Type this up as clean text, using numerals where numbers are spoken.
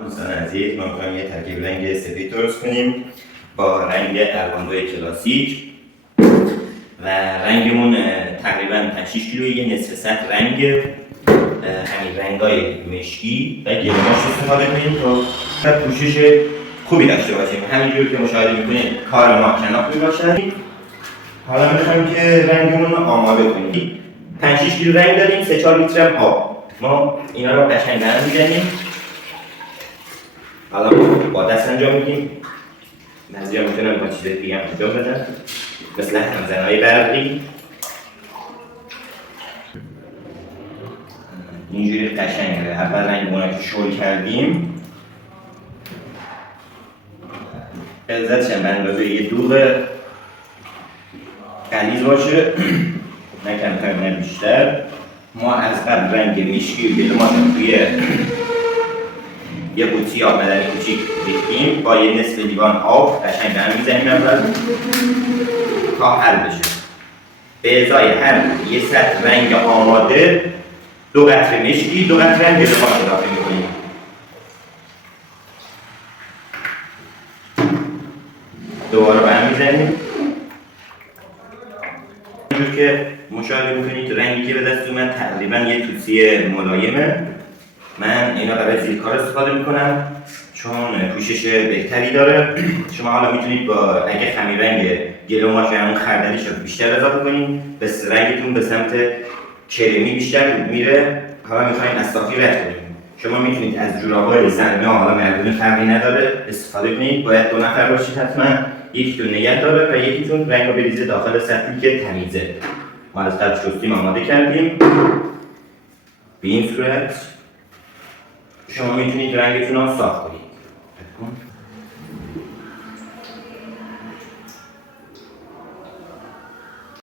دوستان عزیز، ما می‌خوایم یه ترکیب رنگ سفید درست کنیم با رنگ الوان‌های کلاسیک و رنگمون تقریبا 5-6 کیلو یه نصف سطح رنگ همین رنگ‌های مشکی و گلماش استفاده کنیم تا پوشش خوبی داشته باشیم. همینجور که مشاهده می‌کنید کار ما کناپی باشه. حالا می‌خوایم که رنگمون رو آماده کنیم. 5-6 کیلو رنگ داریم، 3-4 لیتر آب. ما اینا رو قشنگ برهم می‌زنیم. حالا با دست انجام میدیم. بعضی‌ها میتونن با چیز دیگه هم انجام بدن، مثل همزن‌های برقی. اینجوری قشنگه. اول رنگمون رو شل کردیم. غلظتش هم به اندازه یه دوغ غلیظ باشه، نه کمتر نه بیشتر. ما از قبل رنگ مشکی و گلماش رو توی یه قوطی آب معدنی کوچیک ریختیم، با یه نصف لیوان آب قشنگ برهم می‌زنیم اول تا حل بشه. به ازای هر یه سطح رنگ آماده 2 قطره مشکی، 2 قطره رنگ گلماش اضافه می‌کنیم. دوباره برهم می‌زنیم. اینجور که مشاهده می‌کنید رنگی که به دست اومد تقریبا یه توسی ملایمه. من اینا برای زیرکار استفاده میکنم چون پوشش بهتری داره. شما حالا میتونید با اگه خمیر رنگ گلماش یا اون خردلیش رو بیشتر اضافه کنید، بس رنگتون به سمت کرمی بیشتر میره. حالا میخوایم از صافی رد کنیم. شما میتونید از جورابای زنونه، حالا مردونه فرقی نداره، استفاده کنید. باید 2 نفر باشید حتما، یکیتون نگه داره و یکیتون رنگ رو بریزه داخل سطحی که تمیزه. ما از قبل شستیم آماده کردیم. به این صورت شما میتونید رنگتون رو صاف کنید.